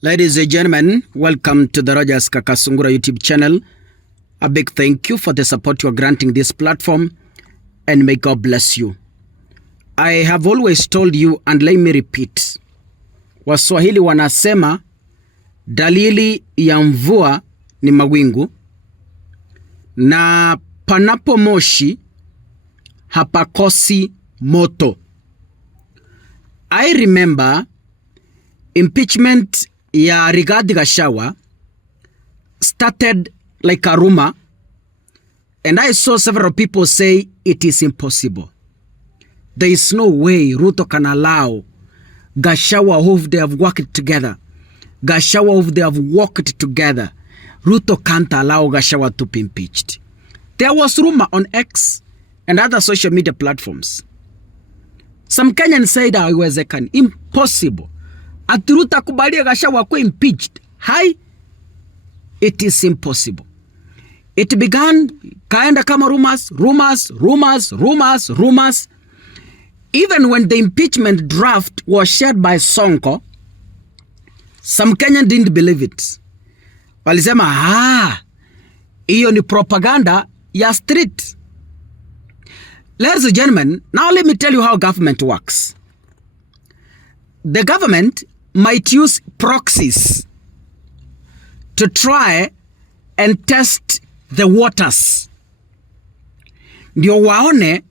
Ladies and gentlemen, welcome to the Rogers Kakasungura YouTube channel. A big thank you for the support you are granting this platform, and may God bless you. I have always told you, and let me repeat, Waswahili wanasema dalili ya mvua ni mawingu, na panapo moshi hapakosi moto. I remember impeachment ya Rigathi Gachagua started like a rumor, and I saw several people say it is impossible. There is no way Ruto can allow Gachagua, who they have worked together. Gachagua, who they have worked together. Ruto can't allow Gachagua to be impeached. There was rumor on X and other social media platforms. Some Kenyans said I was impossible. Ati Ruto akubalia Gachagua kuwa impeached. Hi, it is impossible. It began kaenda kama rumors. Even when the impeachment draft was shared by Sonko, some Kenyans didn't believe it. Walisema, hiyo ni propaganda ya street. Ladies and gentlemen, now let me tell you how government works. The government might use proxies to try and test the waters. Ndio waone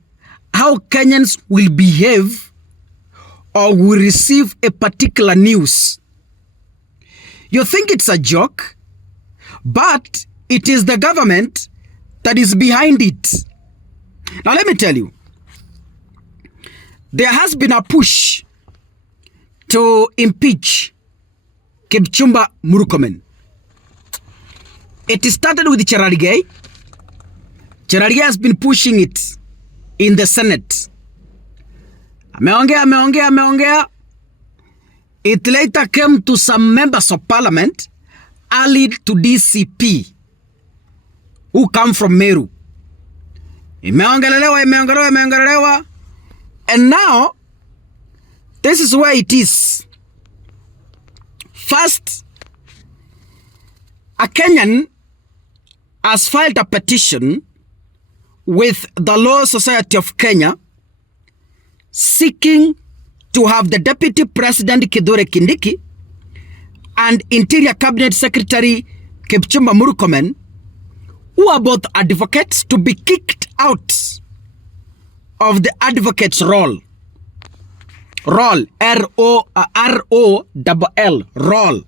how Kenyans will behave or will receive a particular news. You think it's a joke, but it is the government that is behind it. Now let me tell you, there has been a push to impeach Kipchumba Murkomen. It started with Cherargei. Cherargei has been pushing it in the Senate. Ameongea. It later came to some members of parliament, allied to DCP, who come from Meru. Imeongelewa. And now, this is where it is. First, a Kenyan has filed a petition with the Law Society of Kenya seeking to have the Deputy President Kindiki and Interior Cabinet Secretary Kipchumba Murkomen, who are both advocates, to be kicked out of the advocates' role. R-O-L, role.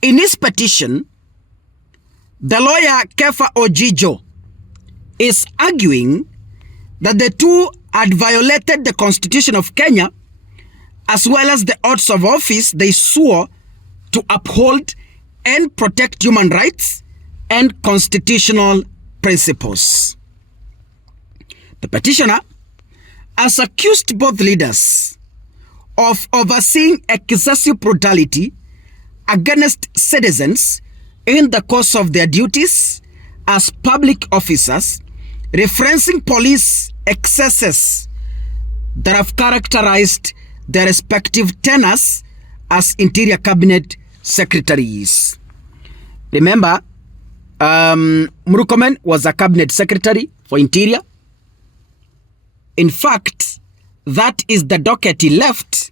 In his petition, the lawyer Kefa Ojijo is arguing that the two had violated the Constitution of Kenya as well as the oaths of office they swore to uphold and protect human rights and constitutional principles. The petitioner has accused both leaders of overseeing excessive brutality against citizens in the course of their duties as public officers, referencing police excesses that have characterized their respective tenures as Interior Cabinet Secretaries. Remember, Murkomen was a Cabinet Secretary for Interior. In fact, that is the docket he left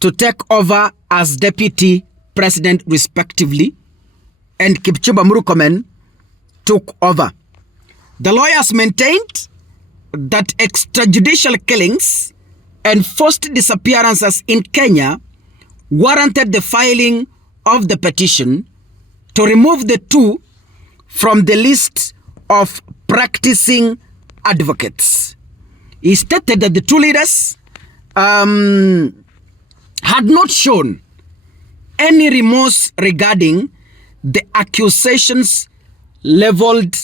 to take over as Deputy President respectively, and Kipchumba Murkomen took over. The lawyers maintained that extrajudicial killings and forced disappearances in Kenya warranted the filing of the petition to remove the two from the list of practicing advocates. He stated that the two leaders had not shown any remorse regarding the accusations leveled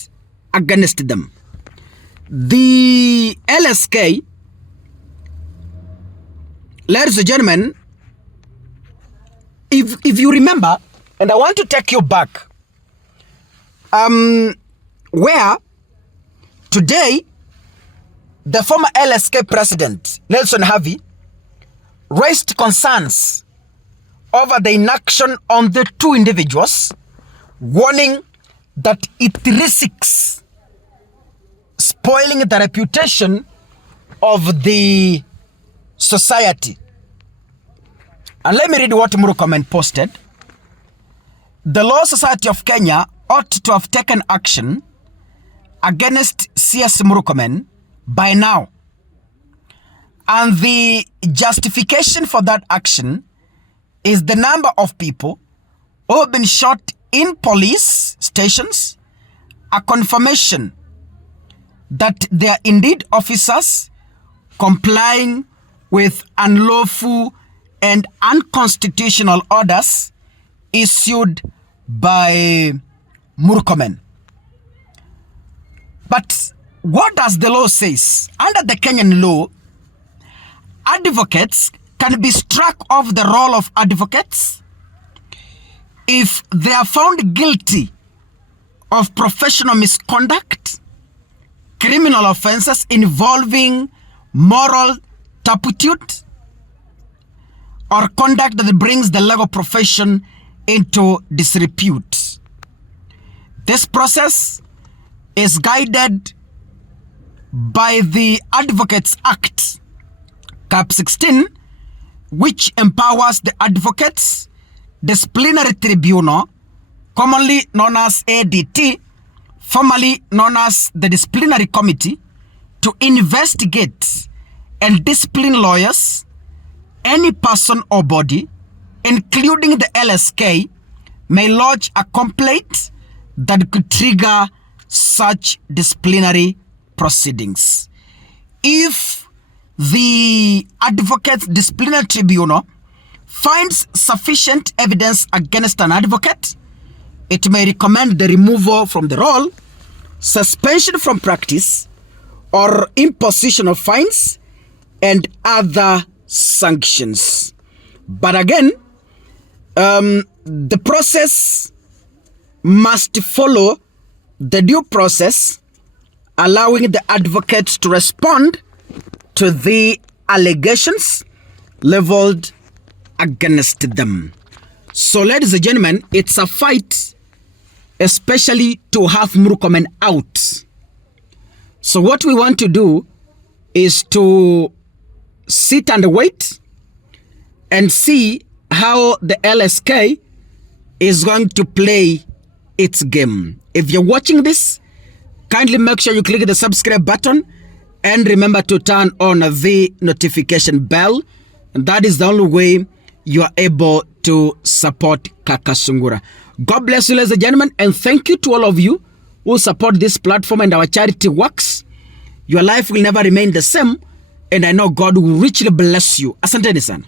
against them. The LSK, ladies and gentlemen, if you remember, and I want to take you back, where today the former LSK president, Nelson Havi, raised concerns over the inaction on the two individuals, warning that it risks spoiling the reputation of the society. And let me read what Murkomen posted. The Law Society of Kenya ought to have taken action against CS Murkomen by now. And the justification for that action is the number of people who have been shot in police stations, a confirmation that they are indeed officers complying with unlawful and unconstitutional orders issued by Murkomen. But what does the law say? Under the Kenyan law, advocates can be struck off the role of advocates if they are found guilty of professional misconduct, criminal offenses involving moral turpitude, or conduct that brings the legal profession into disrepute. This process is guided by the Advocates Act, Cap 16, which empowers the Advocates Disciplinary Tribunal, commonly known as ADT, formerly known as the Disciplinary Committee, to investigate and discipline lawyers, any person or body, including the LSK, may lodge a complaint that could trigger such disciplinary proceedings. If the Advocates Disciplinary Tribunal finds sufficient evidence against an advocate, it may recommend the removal from the role, suspension from practice, or imposition of fines and other sanctions. But again, the process must follow the due process, allowing the advocates to respond to the allegations leveled against them. So, ladies and gentlemen, it's a fight, especially to have Murkomen out. So what we want to do is to sit and wait and see how the LSK is going to play its game. If you're watching this, kindly make sure you click the subscribe button and remember to turn on the notification bell. And that is the only way you are able to support Kaka Sungura. God bless you, ladies and gentlemen, and thank you to all of you who support this platform and our charity works. Your life will never remain the same, and I know God will richly bless you. Asanteni sana.